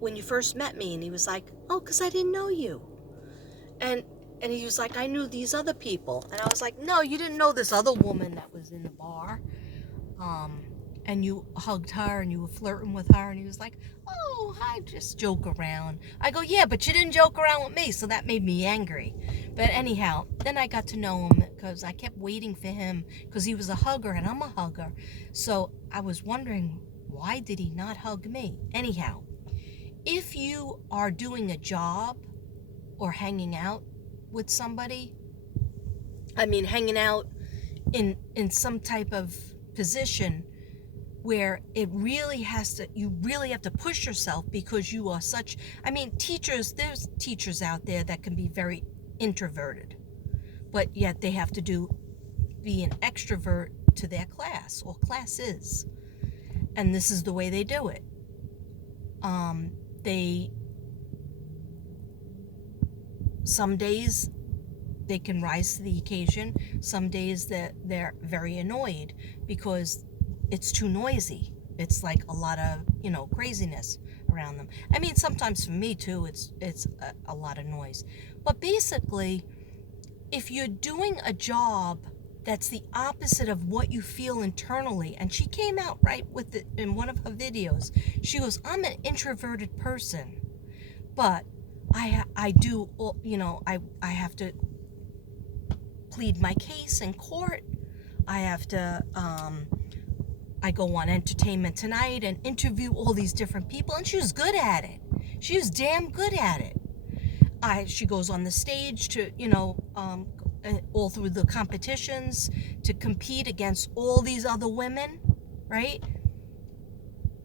when you first met me? And he was like, oh, because I didn't know you. And he was like, I knew these other people. And I was like, no, you didn't know this other woman that was in the bar. Um, and you hugged her and you were flirting with her. And he was like, oh, I just joke around. I go, yeah, but you didn't joke around with me. So that made me angry. But anyhow, then I got to know him because I kept waiting for him because he was a hugger and I'm a hugger. So I was wondering, why did he not hug me? Anyhow, if you are doing a job or hanging out with somebody, hanging out in some type of position where you really have to push yourself because you are such, teachers, there's teachers out there that can be very introverted, but yet they have to be an extrovert to their class or classes, and this is the way they do it. They some days they can rise to the occasion. Some days that they're very annoyed because it's too noisy. It's like a lot of, craziness around them. Sometimes for me too, it's a lot of noise. But basically, if you're doing a job that's the opposite of what you feel internally, and she came out right with it in one of her videos. She goes, I'm an introverted person, but I do, I have to plead my case in court. I have to, I go on Entertainment Tonight and interview all these different people, and she was good at it. She was damn good at it. She goes on the stage to, all through the competitions to compete against all these other women, right?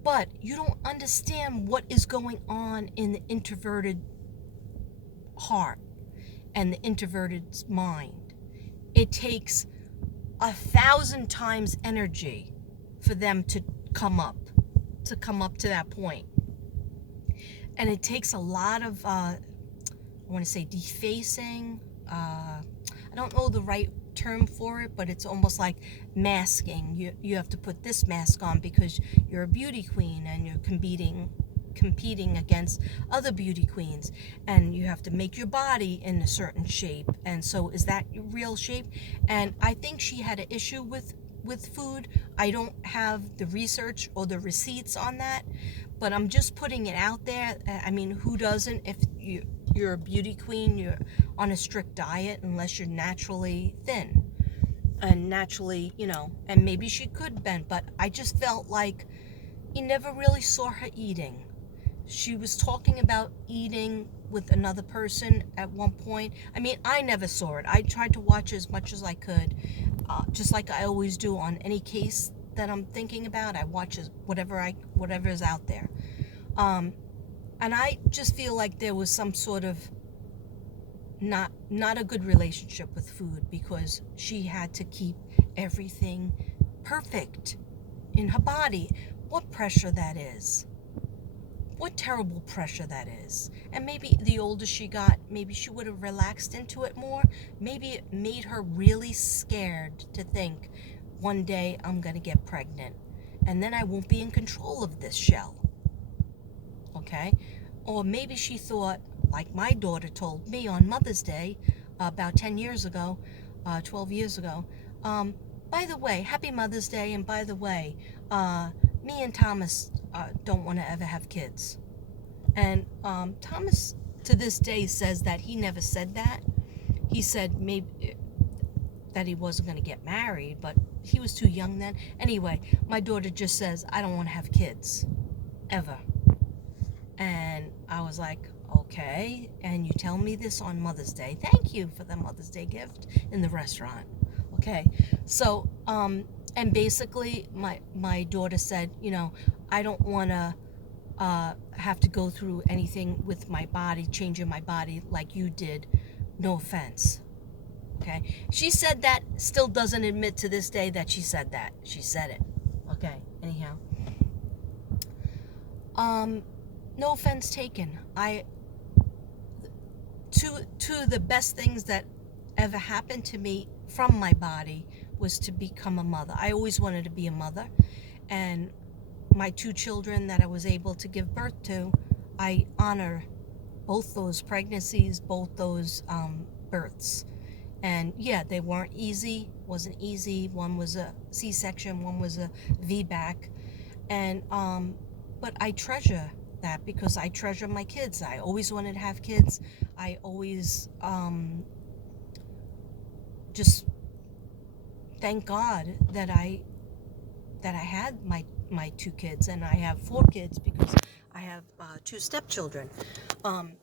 But you don't understand what is going on in the introverted heart and the introverted mind. It takes 1,000 times energy for them to come up to that point. And it takes a lot of, I want to say defacing, I don't know the right term for it, but it's almost like masking. You have to put this mask on because you're a beauty queen and you're competing against other beauty queens, and you have to make your body in a certain shape. And so is that your real shape? And I think she had an issue with food. I don't have the research or the receipts on that, but I'm just putting it out there. Who doesn't? If you're a beauty queen, you're on a strict diet unless you're naturally thin and naturally, and maybe she could bend, but I just felt like you never really saw her eating. She was talking about eating with another person at one point. I never saw it. I tried to watch as much as I could, just like I always do on any case that I'm thinking about. I watch whatever is out there. And I just feel like there was some sort of not a good relationship with food because she had to keep everything perfect in her body. What pressure that is. What terrible pressure that is. And maybe the older she got, maybe she would have relaxed into it more. Maybe it made her really scared to think, one day I'm going to get pregnant and then I won't be in control of this shell. Okay? Or maybe she thought, like my daughter told me on Mother's Day about 10 years ago, 12 years ago, by the way, happy Mother's Day, and by the way, me and Thomas don't want to ever have kids. And Thomas to this day says that he never said that. He said maybe that he wasn't going to get married, but he was too young then. Anyway, my daughter just says, I don't want to have kids, ever. And I was like, okay, and you tell me this on Mother's Day. Thank you for the Mother's Day gift in the restaurant. Okay, so, and basically my daughter said, I don't want to have to go through anything with my body, changing my body like you did. No offense. Okay, she said that, still doesn't admit to this day that she said that. She said it. Okay, anyhow. No offense taken. Two of the best things that ever happened to me from my body was to become a mother. I always wanted to be a mother, and my 2 children that I was able to give birth to, I honor both those pregnancies, both those births. And yeah, they weren't easy, wasn't easy. One was a C-section, one was a VBAC. And but I treasure that because I treasure my kids. I always wanted to have kids. I always just thank God that I had my two kids, and I have four kids because I have two stepchildren. Um,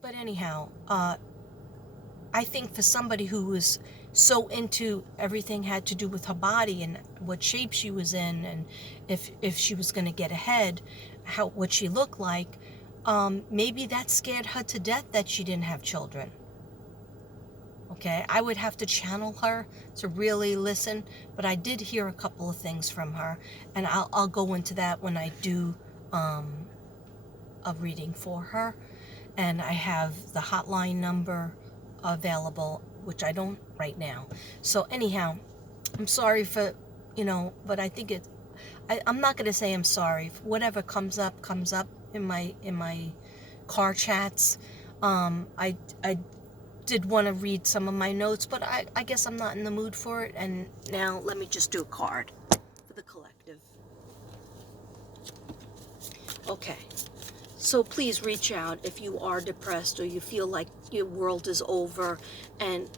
but anyhow, I think for somebody who was so into everything had to do with her body and what shape she was in, and if she was going to get ahead, what she looked like, maybe that scared her to death that she didn't have children. Okay, I would have to channel her to really listen, but I did hear a couple of things from her, and I'll go into that when I do a reading for her. And I have the hotline number available, which I don't right now. So anyhow, I'm sorry for, but I think I'm not going to say I'm sorry. Whatever comes up in my car chats. I did want to read some of my notes, but I guess I'm not in the mood for it. And now let me just do a card for the collective. Okay. So please reach out if you are depressed or you feel like your world is over, and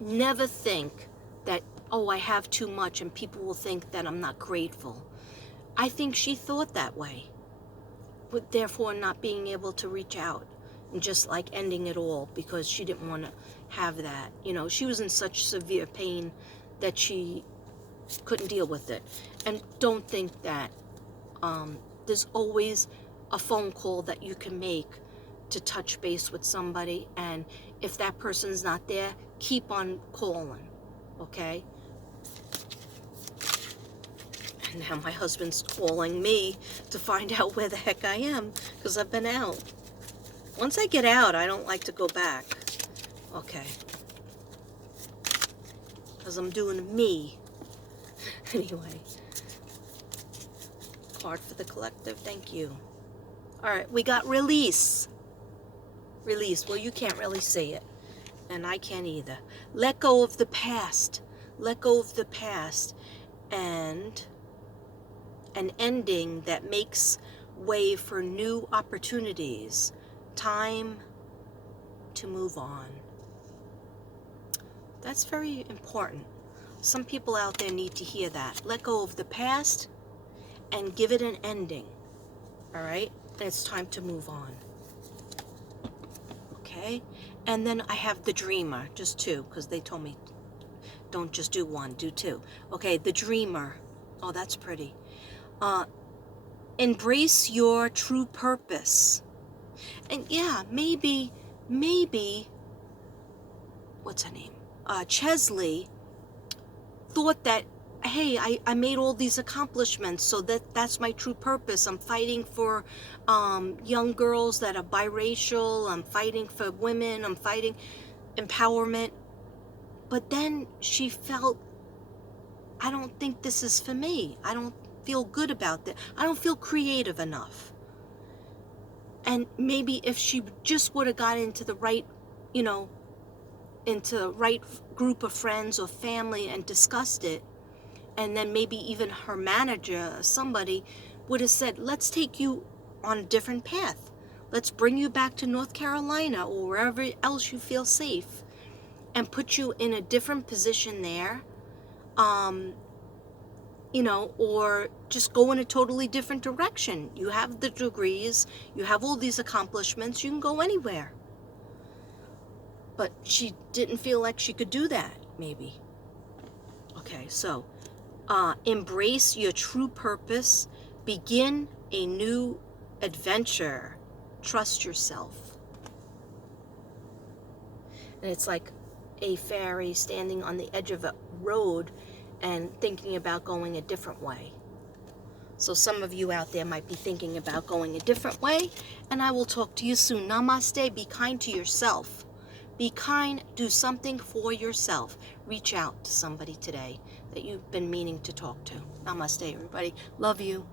never think that, oh, I have too much and people will think that I'm not grateful. I think she thought that way, but therefore not being able to reach out and just like ending it all because she didn't want to have that. She was in such severe pain that she couldn't deal with it. And don't think that there's always a phone call that you can make to touch base with somebody, and if that person's not there, keep on calling, okay? And now my husband's calling me to find out where the heck I am, because I've been out. Once I get out, I don't like to go back. Okay. Because I'm doing me. Anyway. Card for the collective, thank you. All right, we got release. Release, well, you can't really see it, and I can't either. Let go of the past. Let go of the past, and an ending that makes way for new opportunities. Time to move on. That's very important. Some people out there need to hear that. Let go of the past and give it an ending. All right? And it's time to move on. Okay? And then I have the dreamer, just two, because they told me don't just do one, do two. Okay, the dreamer. Oh, that's pretty. Embrace your true purpose. And yeah, maybe, what's her name? Chesley thought that, hey, I made all these accomplishments, so that's my true purpose. I'm fighting for young girls that are biracial. I'm fighting for women. I'm fighting empowerment. But then she felt, I don't think this is for me. I don't feel good about that. I don't feel creative enough. And maybe if she just would have got into the right, into the right group of friends or family and discussed it, and then maybe even her manager, somebody, would have said, let's take you on a different path. Let's bring you back to North Carolina or wherever else you feel safe and put you in a different position there, or just go in a totally different direction. You have the degrees, you have all these accomplishments, you can go anywhere. But she didn't feel like she could do that, maybe. Okay, so embrace your true purpose. Begin a new adventure. Trust yourself. And it's like a fairy standing on the edge of a road and thinking about going a different way. So some of you out there might be thinking about going a different way, and I will talk to you soon. Namaste. Be kind to yourself. Be kind. Do something for yourself. Reach out to somebody today that you've been meaning to talk to. Namaste, everybody. Love you.